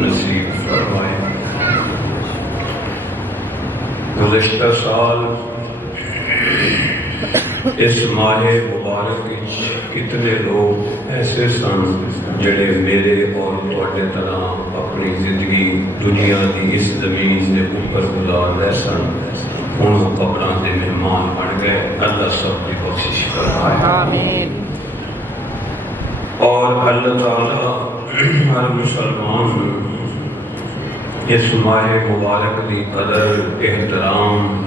نصیب فرمائے۔ گزشتہ سال اس ماہ مبارک کتنے لوگ ایسے سن جڑے میرے اور تواڈے طرح اپنی زندگی دنیا کی اس زمین سے اوپر گزار رہے سن، ہن وہ قبراں دے مہمان بن گئے۔ اللہ سب کی بخشش فرمائے آمین۔ اور اللہ تعالیٰ ہر مسلمان اس ماہ مبارک کی قدر احترام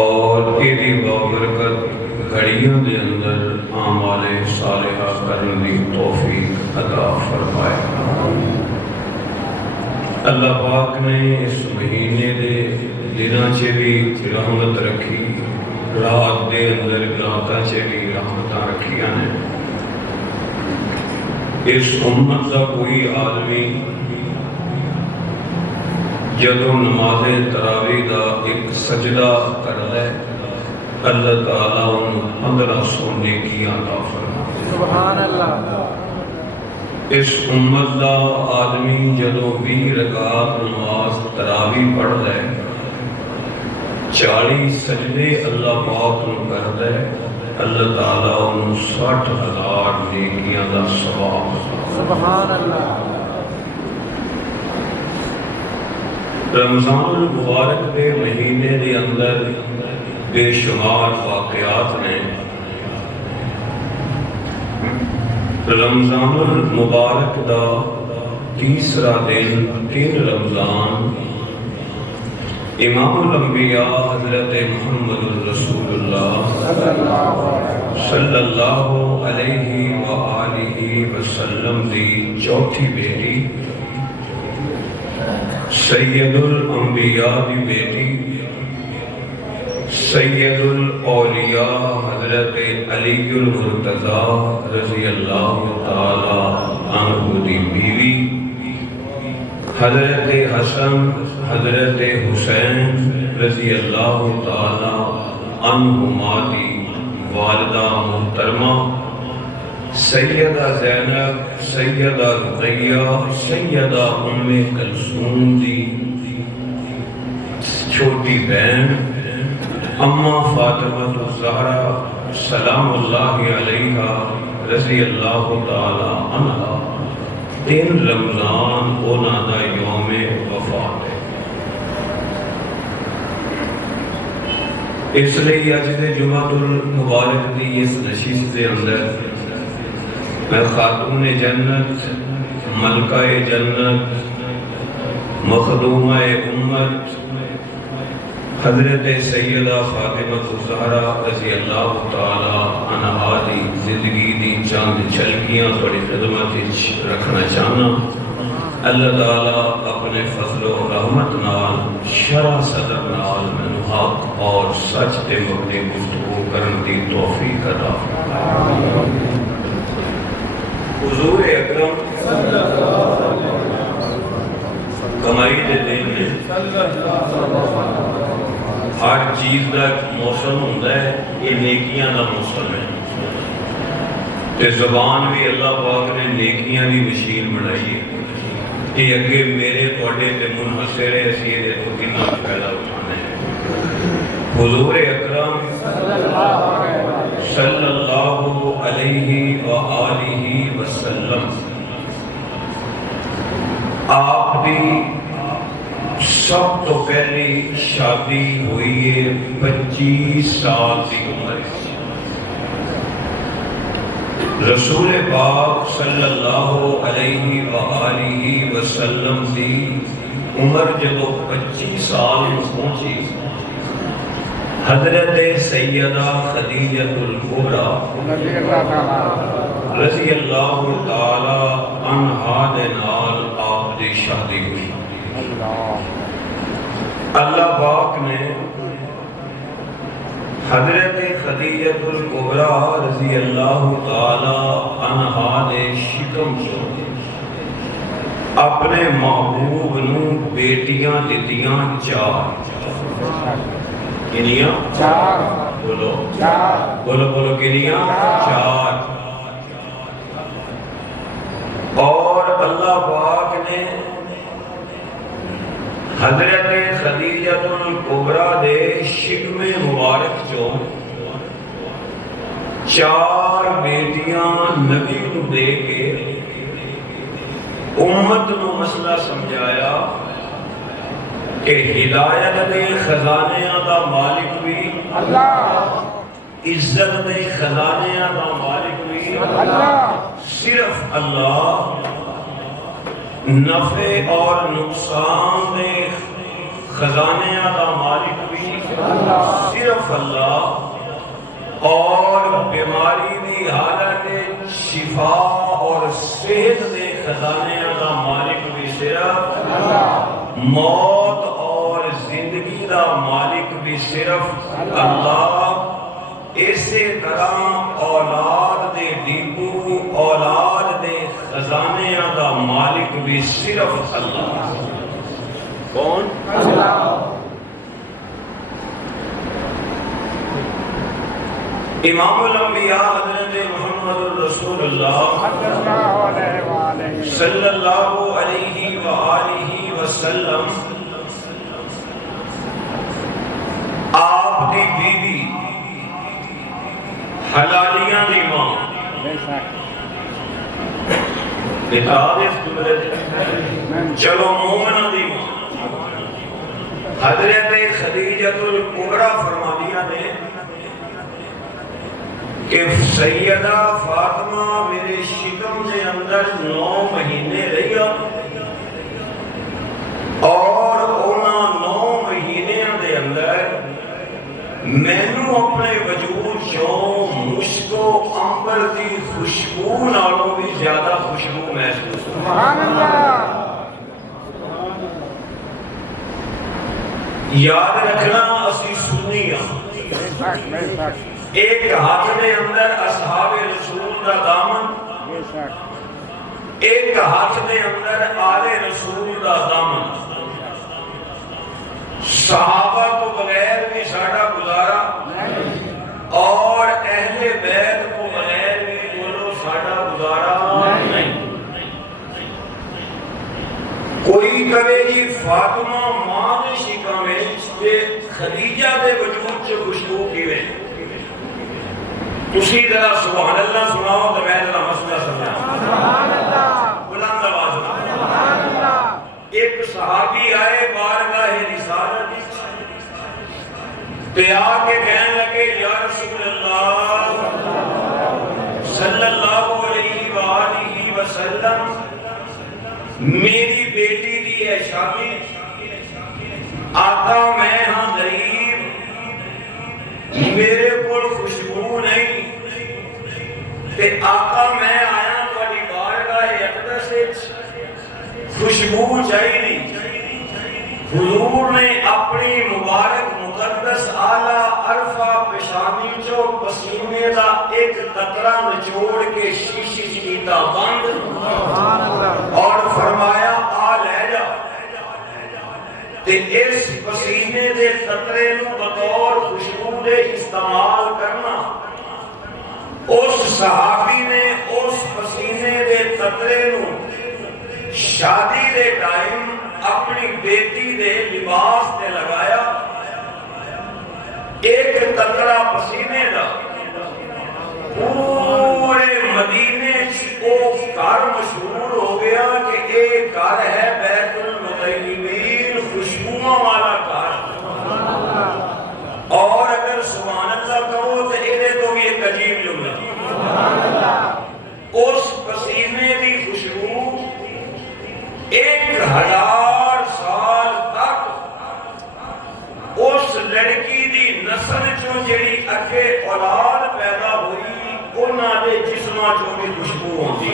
اور ایدی بابرکت گھڑیوں دے اندر اعمال صالحہ کرنے کی توفیق عطا فرمائے۔ اللہ پاک نے اس مہینے دے دنوں چ بھی رحمت رکھی، رات دے اندر راتاں چ بھی رحمتاں رکھیاں نے۔ اس امت کا کوئی آدمی جدو نماز تراویح دا ایک سجدہ کر لے، اللہ تعالیٰ ان 1500 نیکیاں عطا فرمائے۔ سبحان اللہ۔ اس امت دا آدمی جدو 20 رکعت نماز تراویح پڑھ لے، 40 سجدے اللہ پاک نو کر دے، اللہ تعالیٰ ان 60,000 نیکیاں دا ثواب۔ سبحان اللہ۔ رمضان المبارک کے مہینے دے اندر بے شمار واقعات نے۔ رمضان المبارک دا تیسرا دن 3 رمضان امام الانبیاء حضرت محمد الرسول اللہ صلی اللہ علیہ وآلہ وسلم دی چوتھی بیٹی سید الانبیاء دی بیٹی سید الاولیاء حضرت علی المرتضیٰ رضی اللہ تعالی عنہ دی بیوی حضرت حسن حضرت حسین رضی اللہ تعالی عنہما دی والدہ محترمہ سیدہ زینب، سیدہ رقیہ، سیدہ ام کلثوم دی چھوٹی بہن اماں فاطمہ الزہرا سلام اللہ علیہا رضی اللہ تعالی عنہا 3 رمضان اونا دا یوم وفات ہے۔ اس لئے آج دے جمعہ المبارک دی اس نشست دے اندر میں خاتون جنت، ملکہ جنت، مخدومہ امت حضرت سیدہ فاطمہ الزہرا رضی اللہ تعالی عنہا دی زندگی دی چند جھلکیاں بڑی خدمت رکھنا چاہنا۔ اللہ تعالیٰ اپنے فضل و رحمت نال شرح صدر نال میں حق اور سچ تے مبنی گفتگو کرن دی توفیق عطا فرمائے۔ حضور اکرم کمائی دے دن میں ہر چیز کا موسم ہوتا ہے، یہ نیکیاں کا موسم ہے۔ تے زبان بھی اللہ پاک نے نیکیاں کی مشین بنائی ہے۔ یہ اگے میرے تواڈے تے منحصر ہے، اسی یہ تو کتنا فائدہ اٹھانا ہے۔ حضور اکرم صلی اللہ علیہ وآلہ وسلم آپ دی سب تو پہلی شادی ہوئی ہے 25 سال کی عمر۔ رسول پاک صلی اللہ علیہ وآلہ وسلم دی عمر جب 25 سال پہنچی، حضرت سیدہ خدیجہ الکبریٰ رضی اللہ تعالی عنہا دے نال آپ دی شادی ہوئی۔ اللہ پاک نے حضرت خدیجہ الکبریٰ رضی اللہ تعالی عنہا دے شکم چو اپنے محبوب نو بیٹیاں دیتیاں 4۔ کنیاں؟ 4۔ بولو بولو کنیاں؟ 4۔ اور اللہ پاک نے حضرت خدیجۃ الکبریٰ دے شکم مبارک جو 4 بیٹیاں نبی نو دے کے امت نو مسئلہ سمجھایا کہ ہدایت دے خزانیاں دا مالک بھی اللہ، عزت دے خزانیاں دا مالک بھی اللہ، صرف اللہ، نفع اور نقصان دے خزانیاں دا مالک بھی صرف اللہ، اور بیماری دی حالت شفا اور صحت دے خزانیاں دا مالک بھی صرف اللہ، موت اور زندگی دا مالک بھی صرف اللہ۔ اسی طرح اولاد دے ڈیبو، اولاد دے خزانیاں دا مالک بھی صرف اللہ۔ کون؟ اللہ۔ امام الانبیاء حضرت محمد الرسول اللہ صلی اللہ علیہ وآلہ وسلم آپ دی بیوی حلالیاں دی ماں چلو مومنہ دی ماں حضرت خدیجۃ الکبریٰ فرمانیہ نے کہ سیدہ فاطمہ میرے شکم دے اندر 9 مہینے رہیا اور اونا 9 مہینے دے اندر مینوں اپنے وجود چوں مشک و عنبر دی خوشبو نالوں بھی زیادہ خوشبو محسوس ہوئی۔ سبحان اللہ۔ یاد رکھنا اسی سنی ہاں، ایک ہاتھ دے اندر اصحاب رسول دا دامن، ایک ہاتھ دے اندر آل رسول دا دامن۔ صحابہ کو بغیر بھی ساڑھا گزارا اور اہل بیت کو بغیر بھی بولو ساڑھا گزارا نہیں۔ کوئی کہے جی فاطمہ ماں دے شکا میں خدیجہ دے وجود سے خوشبو کی میں تسی ذرا سبحان اللہ سناؤ تو میں ذرا مسئلہ سمجھا۔ سبحان اللہ۔ بلند آواز میں سبحان اللہ۔ ایک صحابی آئے بارگاہ رسالت تے آ کے کہنے لگے یا رسول اللہ صلی اللہ علیہ وآلہ وسلم میری بیٹی دی ہے شادی، آقا میں ہاں غریب، میرے کول خوشبو نہیں، تے آقا میں آیا تھوڑی بارگاہ اقدس وچ خوشبو چاہیے۔ حضور نے اپنی مبارک مقدس آلہ عرفہ پیشانی چو پسینے دا ایک قطرہ نچوڑ کے شیشی کیتا بند اور فرمایا آ لے جا، تے اس پسینے دے قطرے نو بطور خوشبو دے استعمال کرنا۔ اس صحابی نے اس پسینے دے قطرے نو شادی دے ٹائم اپنی بیٹی دے لباس تے لگایا، ایک قطرہ پسینے دا پورے مدینے کو گھر مشہور ہو گیا کہ ایک گھر ہے بیت المطیبین، خوشبوؤں والا گھر۔ اور اگر سبحان اللہ کہو تو ادھے تو بھی ایک عجیب جملہ، اس پسینے دی خوشبو 1000 سال تک اس لڑکی دی نسل چوں جڑی اگے اولاد پیدا ہوئی انہاں دے جسماں چوں بھی خوشبو ہوندی۔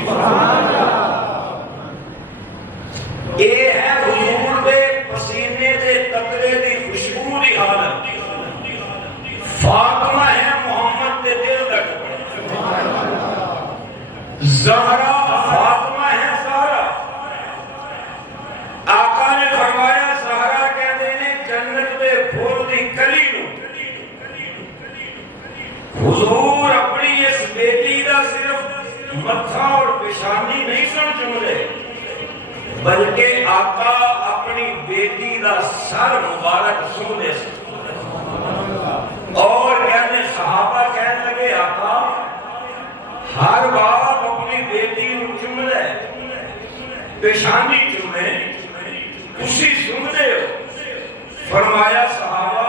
اے ہے حضور دے پسینے دے قطرے دی خوشبو دی حالت۔ فاطمہ ہے محمد دے دل دا ٹکڑا، زہرا فاطمہ ہے زہرا۔ آقا نے فرمایا زہرا کہتے ہیں جنت دے پھول دی کلی نو۔ حضور اپنی اس بیٹی دا صرف متھا اور پیشانی نہیں سن چمدے، بلکہ آقا اپنی بیٹی دا سر مبارک سمجھے سے اور کہنے صحابہ کہنے لگے آقا ہر باپ اپنی بیٹی نو چم لے پیشانی چمے اسی سمجھے ہو فرمایا صحابہ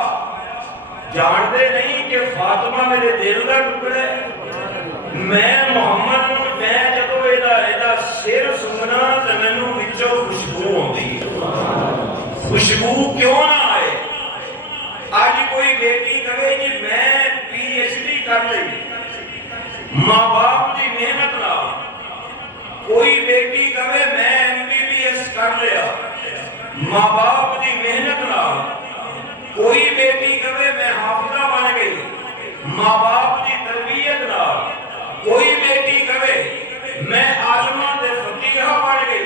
جانتے نہیں کہ فاطمہ میرے دل کا ٹکڑا ہے میں محمد نو میں جدو ایدہ سر سننا تو مینوں وچوں خوشبو ہوندی خوشبو کیوں نہ آئے آج کوئی بیٹی کہے جی میں پی ایچ ڈی کر لی ماں باپ کی محنت نہ کوئی بیٹی کہے میں ایم بی بی ایس کر لیا ماں باپ کی محنت نہ کوئی بیٹی کہے میں حافظہ بن گئی ماں باپ کی تربیت نہ کوئی بیٹی کہے میں عالمہ تے فقیہہ بن گئی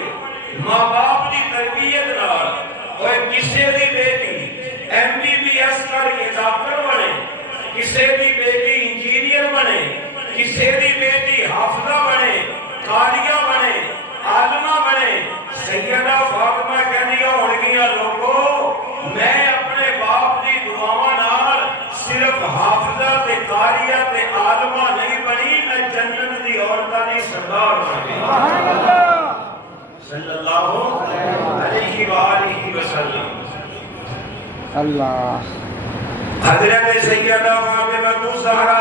ماں باپ کی تربیت نہ اور کسی بھی بیٹی ایم بی بی ایس کر کے ڈاکٹر بنے کسی بھی بیٹی انجینئر بنے کسی بھی بیٹی حافظہ بنے قاریہ بنے عالمہ بنے سیدہ فاطمہ کہنی ہوڑگیاں لوگوں میں اپنے باپ دی دعاواں نال صرف حافظہ تے قاریہ تے عالمہ نہیں بنی میں جنت دی عورتاں دی سردار بن گئی صلی اللہ علیہ وآلہ وسلم اللہ حضرت سیدہ فاطمہ الزہرا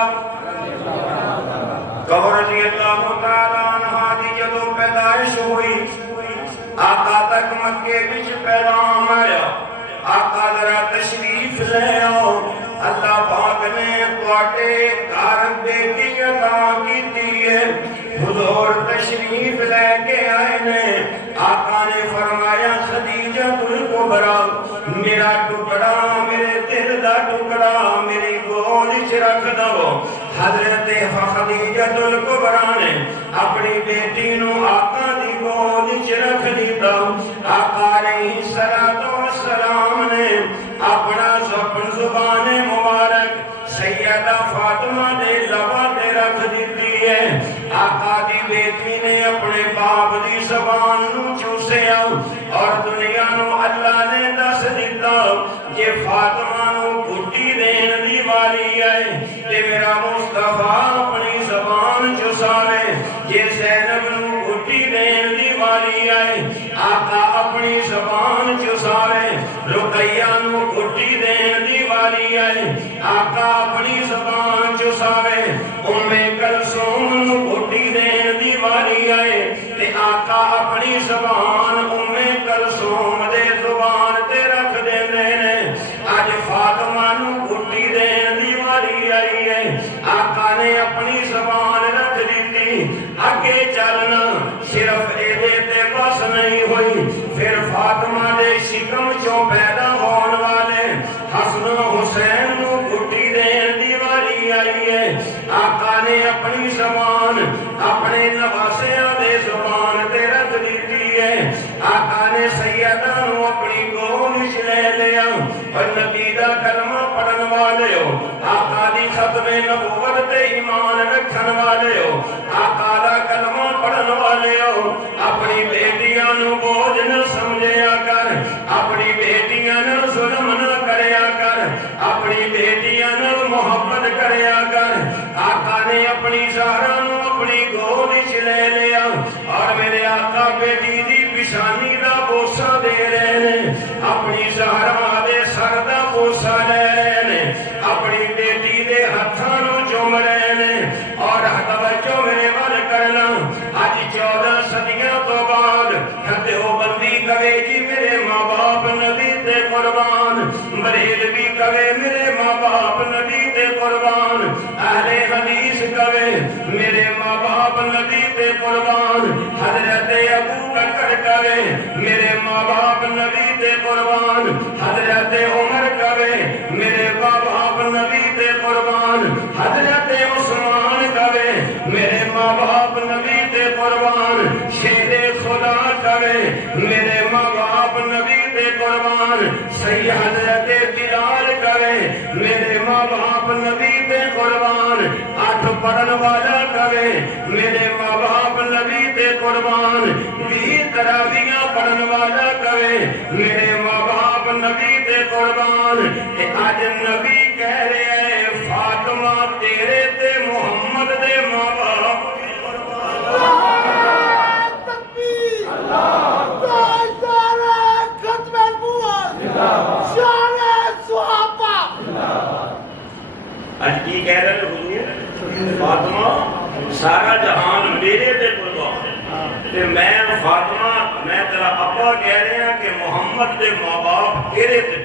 رضی اللہ تعالیٰ عنہ دی جدو پیدائش ہوئی آقا تک مکے بچ پیغام آیا آقا ذرا تشریف لے آؤ اللہ پاک نے تواڈے گھر بیٹی عطا کیتی ہے حضور تشریف لے کے آئے نے آقا نے فرمایا خدیجہ الکبریٰ میرا ٹکڑا میرے دل دا ٹکڑا میری گود وچ رکھ دو حضرت خدیجہ الکبریٰ نے اپنی بیٹی نو آقا دی گود وچ رکھ دیتا آقا علیہ السلام نے اپنا زبان مبارک سیدہ فاطمہ دے لباں تے رکھ دیتی ہے آقا دی بیٹی نے اپنے باپ دی زبان نو چوسیا اور دنیا نو اللہ نے دس دیتا کہ فاطمہ نو گھٹی دین دی والی ہے تے میرا مصطفیٰ اپنی زبان چوساوے یہ زینب نو گھٹی دین دی والی ہے آقا اپنی زبان چوساوے رقیہ نو گھٹی دین دی والی ہے آقا اپنی زبان چوساوے کلثوم نو گھٹی دین دی والی ہے تے آقا اپنی زبان کلثوم دے زبان تے رکھ دیندے نے اج فاطمہ نو گھٹی دین دی والی آئی ہے آقا نے اپنی زبان رکھ دیتی اگے چلنا صرف ایدے تے بس نہیں ہوئی پھر فاطمہ دے شکم چوں پیدا ہون والے حسن حسین نو گھٹی دین دی والی آئی ہے آقا نے اپنی زبان اپنے نواسیاں دے زبان تے رکھ دیتی ہے آقا نے سیدہ نو اپنی گود وچ لے لیا اور نبی دا کلمہ پڑھن والے ہو آقا دی ختم نبوت تے ایمان رکھن والے ہو آقا دا کلمہ پڑھن والے ہو اپنی بیٹیاں نو بوجھ نہ سمجھیا کر اپنی بیٹیاں نال ظلم نہ کریا کر اپنی بیٹیاں نال محبت کریا کر آقا نے اپنی زہرا نو اپنی گود وچ لے لیا اور میرے آقا بیٹی دی پیشانی دا بوسہ دے رہے نے اپنی زہرا دے سر دا بوسہ لے رہے نے اپنی بیٹی دے ہتھاں نو چوم رہے نے اور توجہ میرے ول کرنا اج 14 صدیاں تو بعد دیوبندی کہے جی میرے ماں باپ نبی تے قربان بریلوی کہے میرے ماں باپ نبی تے قربان اہل حدیث کہے میرے ماں باپ نبی تے قربان حضرت ابو بکر کہے میرے ماں باپ نبی تے قربان حضرت عمر کہے میرے ماں باپ نبی تے قربان حضرت عثمان کہے میرے ماں باپ نبی تے قربان شیر خدا کہے میرے ماں باپ نبی تے قربان قربان صحیح حضرت بلال کہے میرے ماں باپ نبی تے قربان 8 پڑھن والا کہے میرے ماں باپ نبی تے قربان 20 تراویحاں پڑھن والا کہے میرے ماں باپ نبی تے قربان تے اج نبی کہہ رہے ہیں فاطمہ تیرے تے محمد دے ماں باپ آج کی کہہ رہے حضور فاطمہ سارا جہان میرے تے قربان تے میں فاطمہ میں تیرا ابا کہہ رہے ہیں کہ محمد دے ماں باپ تیرے تے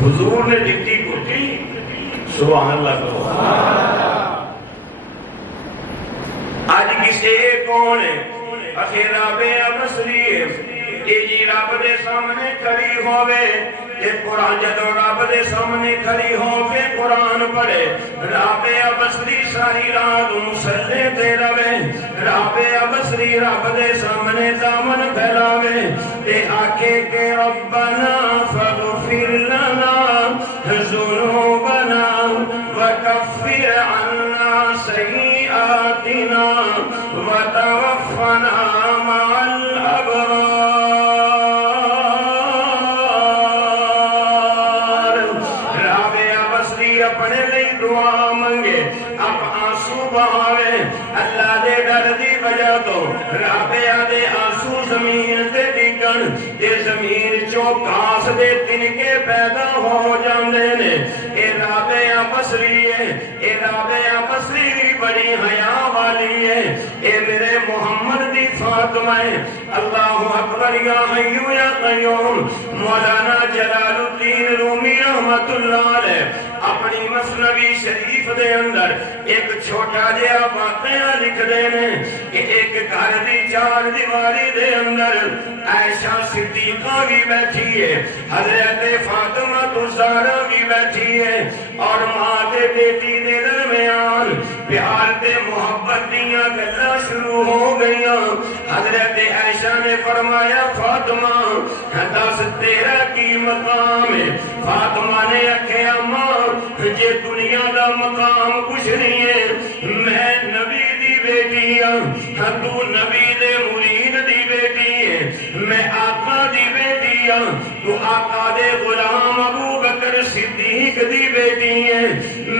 حضور نے دکھی کوٹی سبحان اللہ کرو آج کسے کون ہے اخیر رابعہ بصری ہے کہ جی رب دے سامنے کھڑی ہوئے کہ قرآن جدو رب دے سامنے کھڑی ہو کے قرآن پڑھے رابعہ بصری ساری رات مسلے تے روے رابعہ بصری رب دے سامنے دامن پھیلاوے تے آکھے کہ ربنا فاغفر لنا ذنوبنا وکفر عنا سیئاتنا وتوفنا مع الابرار اپنے لئی دعا منگے اب آنسو بہاوے اللہ دے ڈر دی وجہ تو رابعہ دے آنسو زمین تے ڈگن تے زمین چو گھاس دے تنکے پیدا ہو جاندے نے اے رابعہ بصری ہے اے رابعہ بصری بڑی حیا والی ہے اے میرے محمد دی فاطمہ ہے اللہ اکبر یا حیو یا قیوم مولانا جلال الدین رومی رحمت اللہ علیہ اپنی مثنوی شریف دے اندر ایک چھوٹا جہا واقعہ لکھ دینے کہ ایک گھر دی 4 دیواری دے اندر عائشہ صدیقہ بھی بیٹھی ہے حضرت فاطمہ الزہرا بھی بیٹھی ہے اور ماں تے بیٹی دے درمیان پیار تے محبت دیاں گلاں شروع ہو گئیاں حضرت عائشہ نے فرمایا فاطمہ دس تیرا کی مقام ہے فاطمہ نے آکھیا ماں یہ دنیا دا مقام کچھ نہیں ہے میں نبی دی بیٹی ہاں تو نبی دے مرید دی بیٹی ہے میں آقا دی بیٹی ہاں تو آقا دے غلام ابو بکر صدیق دی بیٹی ہے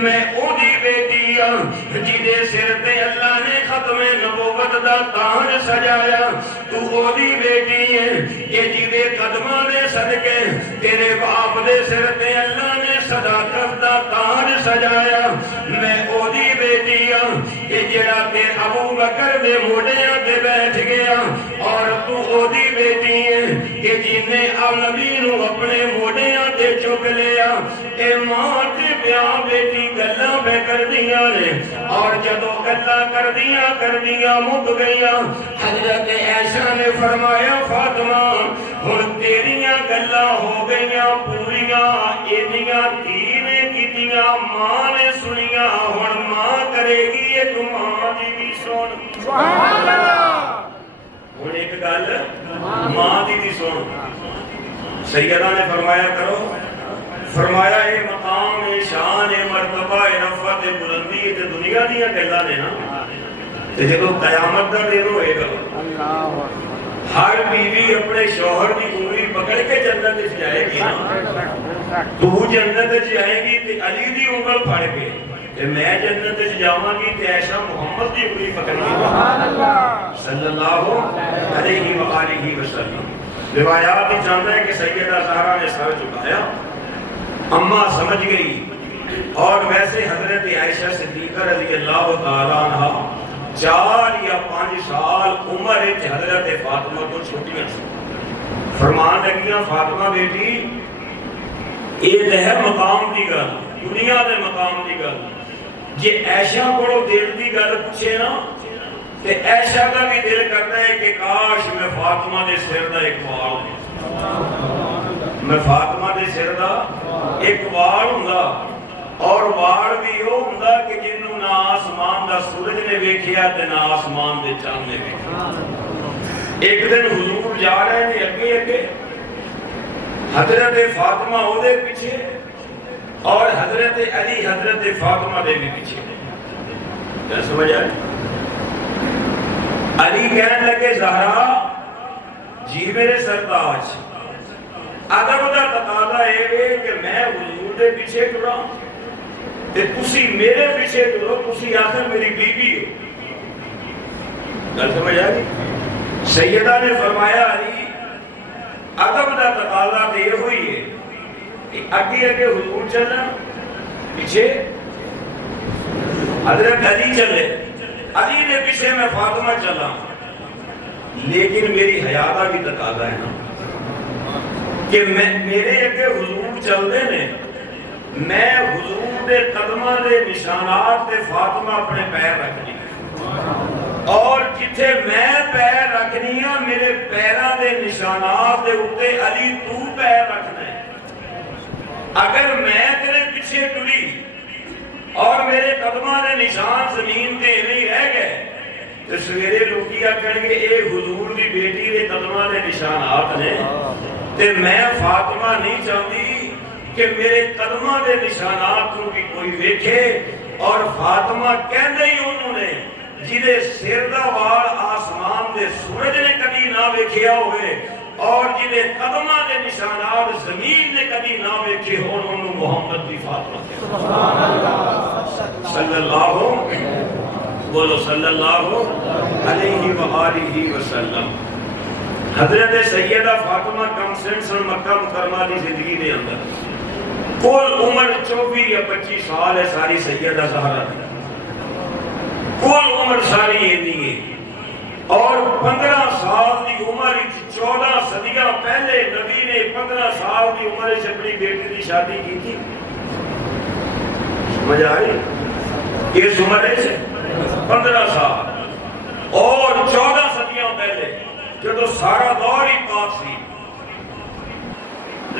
میں او دی بیٹی ہاں جدے سر تے اللہ نے ختم نبوت دا تاج سجایا تو او دی بیٹی ہے کہ جدے قدماں دے صدقے تیرے باپ دے سر تے اللہ نے صداقت دا تاج سجایا میں او دی بیٹی ہاں کہ جڑا تے ابو بکر دے موڈیاں تے بیٹھ گیا اور تو او دی بیٹی ہے کہ جن نے نبی نو اپنے موڈیاں تے چک لیا اے ماں تے بیاں بیٹی گلاں پہ کر دیا نے اور جدو گلاں کر دیا مک گیا حضرت عائشہ نے فرمایا فاطمہ ہن تیریاں گلاں ہو گئیاں پوریاں اینیاں دھی نے کیتیاں ماں نے سنیاں ہن ماں کرے گی ایک ماں دی بھی سن سبحان اللہ ہن ایک گل ماں دی بھی سن سیدہ نے فرمایا کرو فرمایا اے مقام اے شان اے مرتبہ اے رفعت اے بلندی تے دنیا دیاں گلاں نے نا تے جدوں قیامت دا دن ہوئے گا ہر بیوی اپنے شوہر کی انگلی پکڑ کے جنت وچ جائے گی نا تو جنت وچ جائے گی تے علی دی انگل پھڑ کے تے میں جنت وچ جاواں گی تے عائشہ محمد دی انگلی پکڑ کے سبحان اللہ صلی اللہ علیہ وآلہ وسلم روایات ہی جانتا ہے کہ سیدہ زہرا نے سر جھکایا اماں سمجھ گئی اور ویسے حضرت عائشہ صدیقہ رضی اللہ تعالیٰ عنہ 4 یا 5 سال عمر ہے حضرت فاطمہ کو چھوٹیاں فرمان لگیاں فاطمہ بیٹی یہ ہے مقام دی گل دنیا دے مقام دی گل جے عائشہ کو دل دی گل پوچھے نا تے عائشہ کا بھی دل کرتا ہے کہ کاش میں فاطمہ دے سر دا ایک وال میں فاطمہ دے سر دا ایک وال ہوندا اور وال بھی وہ ہوندا کہ جنوں نہ آسمان دا سورج نے ویکھیا تے نہ آسمان دے چاند نے ویکھیا ایک دن حضور جا رہے ہیں اگے اگے، حضرت فاطمہ او دے پیچھے اور حضرت علی حضرت فاطمہ دے بھی پیچھے. کیا سمجھ آئے؟ علی کہنے لگے زہرا جی میرے سرتاج، ادب دا تقاضا ہے کہ میں حضور دے پیچھے ٹرا تے تسی میرے پیچھے ٹرو، تسی آخر میری بیوی ہو. گل سمجھ آئی؟ سیدہ نے فرمایا علی ادب دا تقاضا دیر ہوئی ہے کہ اگے اگے حضور چلنا، پیچھے حضرت علی چلے، علی نے پیچھے میں فاطمہ چلا. لیکن میری حیا دا بھی تقاضا ہے نا کہ میرے اگے حضور چل دے نے، میں حضور دے قدمہ دے نشانات تے فاطمہ اپنے پیر رکھنی اور جتھے میں پیر رکھنی ہاں میرے پیروں دے نشانات دے اوتے علی تو پیر رکھنا ہے. اگر میں تیرے پیچھے ٹری اور میرے قدمہ دے نشان زمین تے نہیں رہ گئے تو سویرے لوگی آکھن گے اے حضور دی بیٹی دے قدمہ دے نشانات نے تے میں فاطمہ نہیں چاہتی کہ میرے قدمہ دے نشانات کو بھی کوئی دیکھے. اور فاطمہ کہندے ہی انہوں نے جنہیں سر دا وال آسمان دے سورج نے کبھی نہ ویکھیا ہوئے اور جنہیں قدمہ دے نشانات زمین نے کبھی نہ ویکھے ہو، انہوں محمد دی فاطمہ صلی اللہ بولو صلی اللہ علیہ وآلہ وسلم. حضرت سیدہ فاطمہ کم سن سن مکہ مکرمہ دی زندگی دے اندر کل عمر 24 یا 25 سال ہے ساری سیدہ زہرا دی، کل عمر ساری اینی ہے. اور 15 سال دی عمر 14 صدیاں پہلے نبی نے 15 سال دی عمر سے اپنی بیٹی دی شادی کی تھی. سمجھ آئی؟ اس عمر سے 15 سال اور 14 صدیاں پہلے جب سارا دور ہی پاک سی.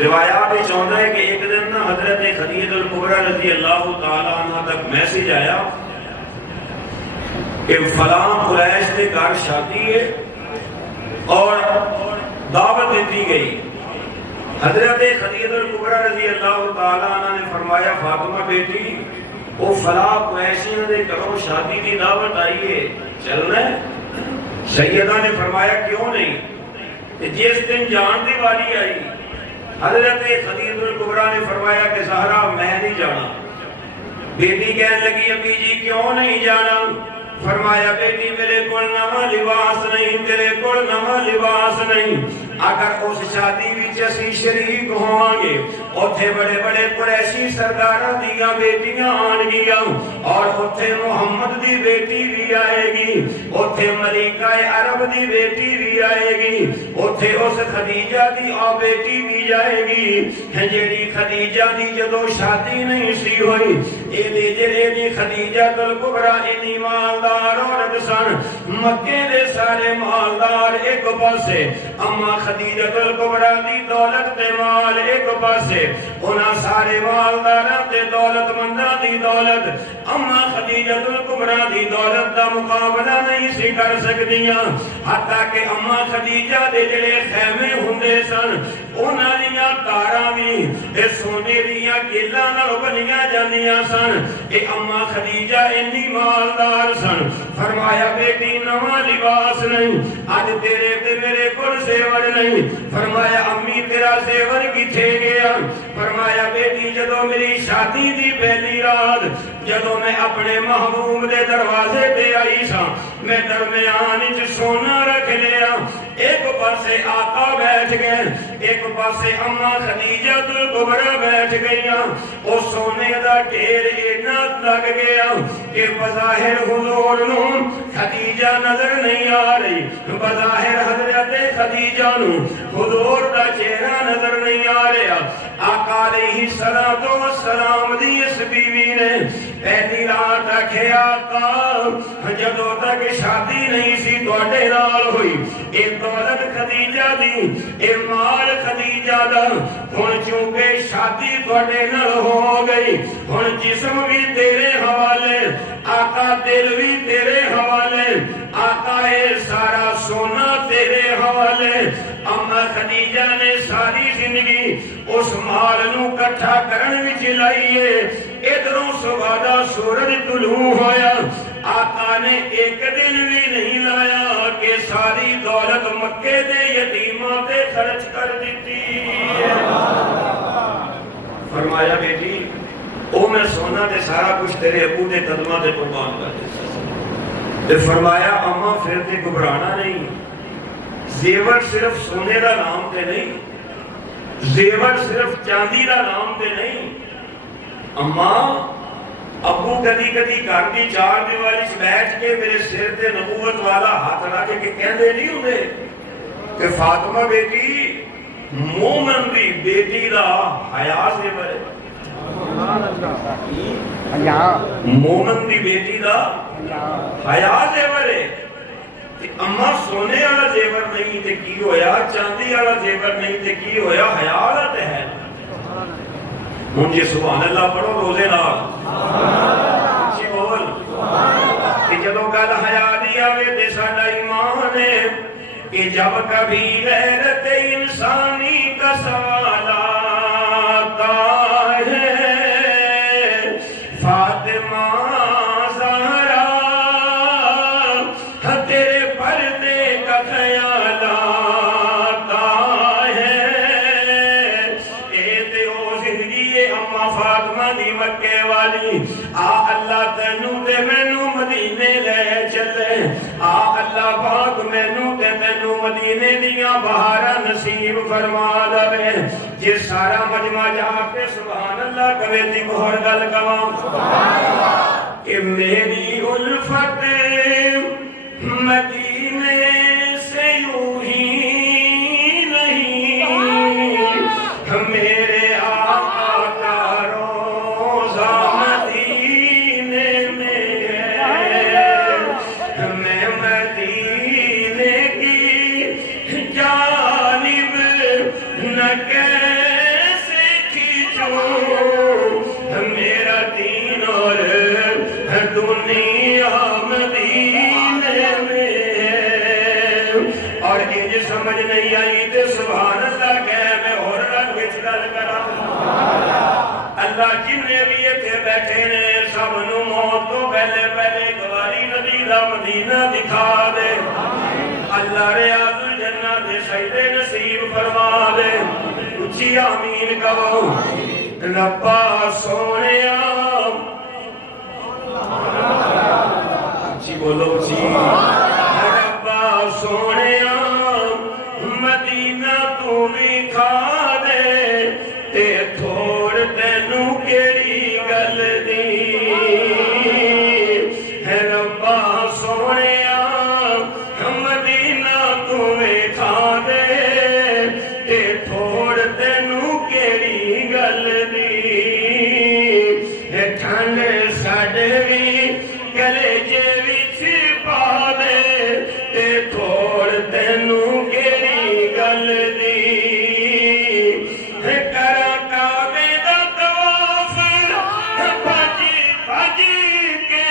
روایات میں چاہتا ہے کہ ایک دن نا حضرت خدیجہ الکبریٰ رضی اللہ تعالیٰ عنہ تک میسیج آیا کہ فلاں قریش کے گھر شادی ہے اور دعوت دیتی گئی. حضرت خدیجہ الکبریٰ رضی اللہ تعالیٰ عنہ نے فرمایا فاطمہ بیٹی وہ فلاں قریشیوں نے گھروں شادی کی دعوت آئی ہے، چلنا ہے؟ سیدہ نے فرمایا کیوں نہیں. جس دن جان دی والی آئی حضرت خدیجہ الکبریٰ نے فرمایا کہ زہرا میں نہیں جانا. بیٹی کہنے لگی ابھی جی کیوں نہیں جانا؟ فرمایا بیٹی میرے کول نواں لباس نہیں، تیرے کول نواں لباس نہیں. اگر اس شادی وچ اسی شریک ہوواں گے اوتھے بڑے بڑے قریشی سرداراں دیاں بیٹیاں آن گیاں اور اوتھے محمد دی بیٹی بھی آئے گی، اوتھے ملکہ عرب دی بیٹی بھی آئے گی، اوتھے اس خدیجہ دی او بیٹی بھی جائے گی. جیڑی خدیجہ دی جدوں شادی نہیں سی ہوئی اے جڑے دی خدیجہ الکبریٰ انی مالدار عورت سن. مکے دے سارے مالدار ایک پاسے، اما خدیجہ الکبریٰ دی دولت تے مال ایک پاسے، انہاں سارے مالداراں تے دولت منداں دی دولت اما خدیجہ الکبریٰ دی دولت دا مقابلہ نہیں سی کر سکدیاں. حتیٰ کہ اما خدیجہ دے جڑے خیمے ہوندے سن انہاں دیاں تاراں بھی اے سونے دیاں کیلاں نال بنیاں جاندیاں سن. اے اما خدیجہ انی مالدار سن. فرمایا بیٹی نواں لباس نہیں، اج تیرے تے میرے کول سیور نہیں. فرمایا امی تیرا سیور کتھے گیا؟ فرمایا بیٹی جدوں میری شادی دی پہلی رات جدوں میں اپنے محبوب دے دروازے تے آئی سا میں درمیان وچ سونا رکھ لیا. ایک پاسے آقا بیٹھ گئے، ایک پاسے اما خدیجہ الکبریٰ بیٹھ گئیاں. او سونے دا ڈھیر اینا لگ گیا کہ بظاہر حضور نو خدیجہ نظر نہیں آ رہی، بظاہر حضرت خدیجہ نو حضور دا چہرہ نظر نہیں آ رہا. آقا علیہ السلام دی اس بیوی نے پہلی رات آکھے آقا جدوں تک شادی نہیں سی تواڈے نال ہوئی اے دولت خدیجہ دی اے مال خدیجہ دا ہن چونکہ شادی تواڈے نال ہو گئی ہن جسم بھی تیرے حوالے آقا دل بھی تیرے حوالے آقا اے سارا سونا تیرے حوالے اما خدیجہ نے ساری زندگی اس مال نو کٹھا کرن وچ لائیے ادھروں سوادہ سورج طلوع ہویا آقا نے ایک دن بھی نہیں لایا کہ ساری دولت مکے دے یتیماں تے خرچ کر دیتی فرمایا بیٹی او میں سونا تے سارا کچھ تیرے ابو دے قدماں تے قربان کر دیتا تے فرمایا اما پھر تے گھبرانا نہیں زیور صرف سونے دا نام تے نہیں زیور صرف چاندی دا نام تے نہیں اما ابو کدی کدی گھر دی چار دیواری وچ بیٹھ کے میرے سر تے نبوت والا ہاتھ رکھ کے کہندے نہیں ہوندے کہ فاطمہ بیٹی مومن دی بیٹی دا حیا زیور ہے مومن دی بیٹی دا حیا زیور ہے اما سونے والا زیور نہیں تے کی ہویا چاندی والا زیور نہیں تے کی ہویا حیا والا تے ہے ہن جی سبحان اللہ پڑھو روزے نال اچھی بول کہ جدوں گل حیا دی آوے تے ساڈا ایمان ہے کہ جب کبھی غیرت انسانی کا سوال آتا ہے فاطمہ زہرا تیرے پردے کا خیال آتا ہے اے تے او زندگی اما فاطمہ دی مکے والی آ اللہ تینوں تے مینوں مدینے لے چلے آ اللہ پاک مینوں تے تینوں مدینے دیاں بہاراں نصیب فرما دے جے سارا مجمع جا کے سبحان اللہ کہے تے اور گل کواں سبحان اللہ کہ میری الفت مدینے سے یوں ہی نہیں میرے آقا کا روزہ مدینے میں ہے میں مدینے کی جانب نہ کیسے کھینچوں میرا دین اور دنیا مدینے میں ہے اور انج سمجھ نہیں آئی تے سبحان اللہ کہہ میں اور رنگ وچ گل کراں اللہ جننے بھی اتنے بیٹھے نے سب نو موت تو پہلے پہلے گواری نبی دا مدینہ دکھا دے اللہ ریاض الجنہ دے سجدے نصیب فرما دے اچھی آمین کہو ربا سونیا اچھی بولو اچھی ربا سونیا مدینہ تو بھی کھا دے تے تھوڑ تینوں کیڑی گل دی ہے ربا سونیا مدینہ تو بھی کھا دے تے تھوڑ تینوں کیڑی گل دی ہے ٹھن ساڈے بھی گلے جے وچ پا دے تے تھوڑ تینوں کیڑی گل دی کرا کعبے دا طواف بھجی بھجی کے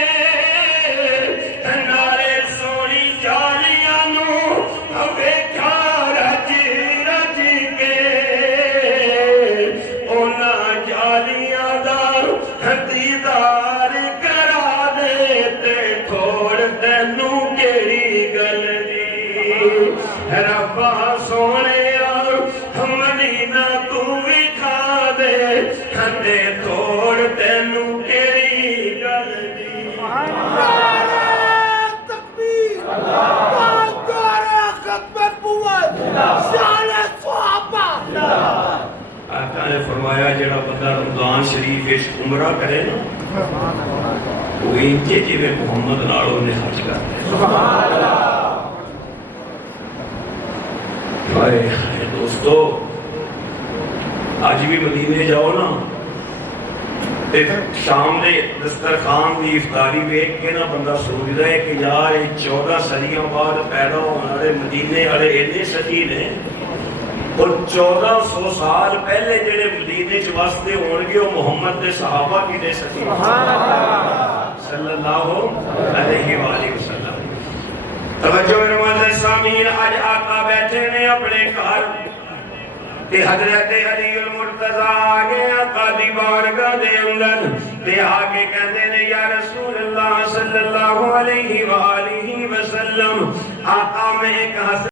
نارے سونی جالیاں نو ویکھا رج رج کے انہاں جالیاں دا دیدار کرا دے تے تھوڑ تینوں کیڑی گل دی ربا سونیا مدینہ تو بھی کھا دے تے تھوڑ تینوں کیڑی گل دی تکبیر اکبر قوت شان صحابہ آقا نے فرمایا جڑا بندہ رمضان شریف وچ عمرہ کرے نا وہ انجے جویں محمد نال اونے حج کرتے سبحان اللہ ہائے ہائے دوستو آج بھی مدینے جاؤ نا شام دے دسترخوان دی افطاری ویکھ کے نا بندہ سوچدا ہے کہ یار یہ 14 صدیاں بعد پیدا ہونے والے مدینے والے اینے سچی نے اور 1400 سال پہلے جڑے مدینے چ وستے ہون گے وہ محمد دے صحابہ کی دے سچی سبحان اللہ صلی اللہ علیہ وآلہ وسلم. توجہ میرے سامعین، اج آقا بیٹھے نے اپنے گھر تے حضرت علی المرتضی آگے آقا دی بارگاہ دے اندر تے آگے کہندے نے یا رسول اللہ صلی اللہ علیہ وآلہ وسلم آقا میں ایک